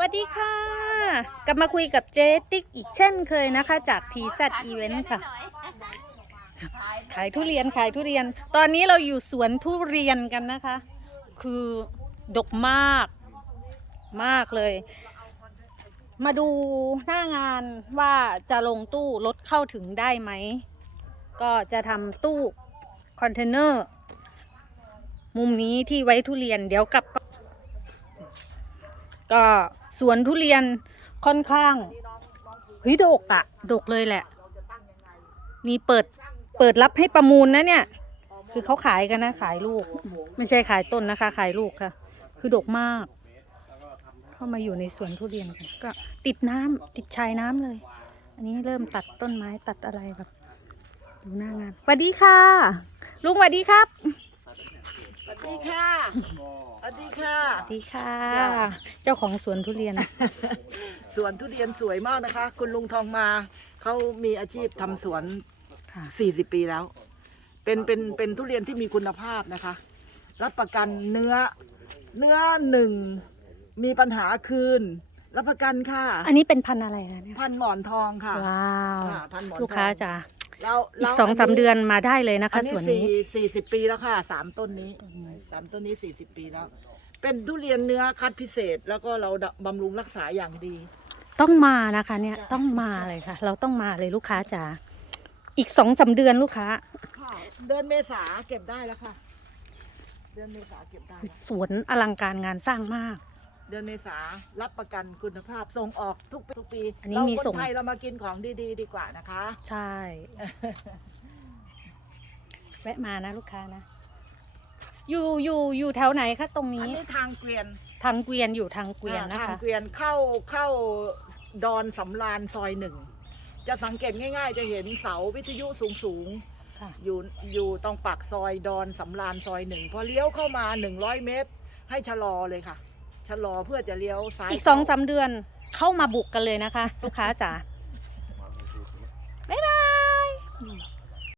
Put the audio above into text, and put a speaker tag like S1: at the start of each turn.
S1: วัสดีค่ะ กลับมาคุยกับเจ๊ติ๊กอีกเช่นเคยนะคะ จากทีซอีเวนต์ค่ะ ขายทุเรียนขายทุเรียน ตอนนี้เราอยู่สวนทุเรียนกันนะคะ คือดกมากมากเลย มาดูหน้างานว่าจะลงตู้รถเข้าถึงได้ไหม ก็จะทำตู้คอนเทนเนอร์ มุมนี้ที่ไว้ทุเรียนเดี๋ยวกลับก็ สวนทุเรียนค่อนข้างเฮ้ยดกอะดกเลยแหละ นี่เปิดเปิดรับให้ประมูลนะเนี่ย คือเขาขายกันนะขายลูก ไม่ใช่ขายต้นนะคะ ขายลูกค่ะ คือดกมาก เข้ามาอยู่ในสวนทุเรียนกันก็ติดน้ำติดชายน้ำเลย อันนี้เริ่มตัดต้นไม้ตัดอะไรแบบดูหน้างานสวัสดีค่ะ ลุงสวัสดีครับ
S2: ดีค่ะสวัสดีค่ะ
S1: สวัสดีค่ะ เจ้าของสวนทุเรียน
S2: สวนทุเรียนสวยมากนะคะ คุณลุงทองมาเขามีอาชีพทำสวน
S1: ค่ะ
S2: 40 ปีแล้ว เป็นเป็นเป็นทุเรียนที่มีคุณภาพนะคะ รับประกันเนื้อเนื้อหนึ่งมีปัญหาคืน รับประกันค่ะ
S1: อันนี้เป็นพันธุ์อะไรคะเนี่ย
S2: พันหมอนทองค่ะ
S1: ว้าว
S2: อ่าพันหมอน
S1: ลูกค้า
S2: ทอง
S1: จ๋า
S2: แล้ว
S1: อี
S2: แล้
S1: ก
S2: ว
S1: สองสาม
S2: นี้
S1: เดือนมาได้เลยนะคะ
S2: อันนี้
S1: ส่วน
S2: สี่
S1: นี้
S2: สี่สิบปีแล้วค่ะสามต้นนี้สามต้นนี้สี่สิบปีแล้ว เป็นทุเรียนเนื้อคัดพิเศษแล้วก็เราบำรุงรักษาอย่างดี
S1: ต้องมานะคะ เนี่ยต้องมาเลยค่ะ เราต้องมาเลยลูกค้าจ๋าอีกสองสามเดือนลูกค้า
S2: ค่ะเดือนเมษาเก็บได้แล้วค่ะ เดือนเมษาเก็บได้แล้ว
S1: สวนอลังการงานสร้างมาก
S2: เดือนเมษารับประกันคุณภาพส่งออกทุกปีทุกปี
S1: อันนี้
S2: เรา
S1: มี
S2: คน
S1: ส่ง
S2: ไทยเรามากินของดีๆ ดีกว่านะคะ
S1: ใช่ แวะมานะลูกค้านะ อยู่อยู่อยู่แถวไหนคะตรง
S2: อัน
S1: นี้
S2: นี้ทางเกวียน
S1: ทางเกวียนอยู่ทางเกวียน
S2: อ่า
S1: นะ
S2: ทาง
S1: คะ
S2: เกวียนเข้าเข้าดอนสำรานซอยหนึ่ง จะสังเกตง่าย ๆ จะเห็นเสาวิทยุสูงๆ
S1: ค่ะ
S2: อยู่อยู่ตรงปากซอยดอนสำรานซอยหนึ่งพอเลี้ยวเข้ามาหนึ่งร้อยเมตร ให้ชะลอเลยค่ะ ชะลอเพื่อจะเลี้ยวซ้าย
S1: อีกสองสามเดือนเข้ามาบุกกันเลยนะคะ ลูกค้าจ๋าบ๊ายบาย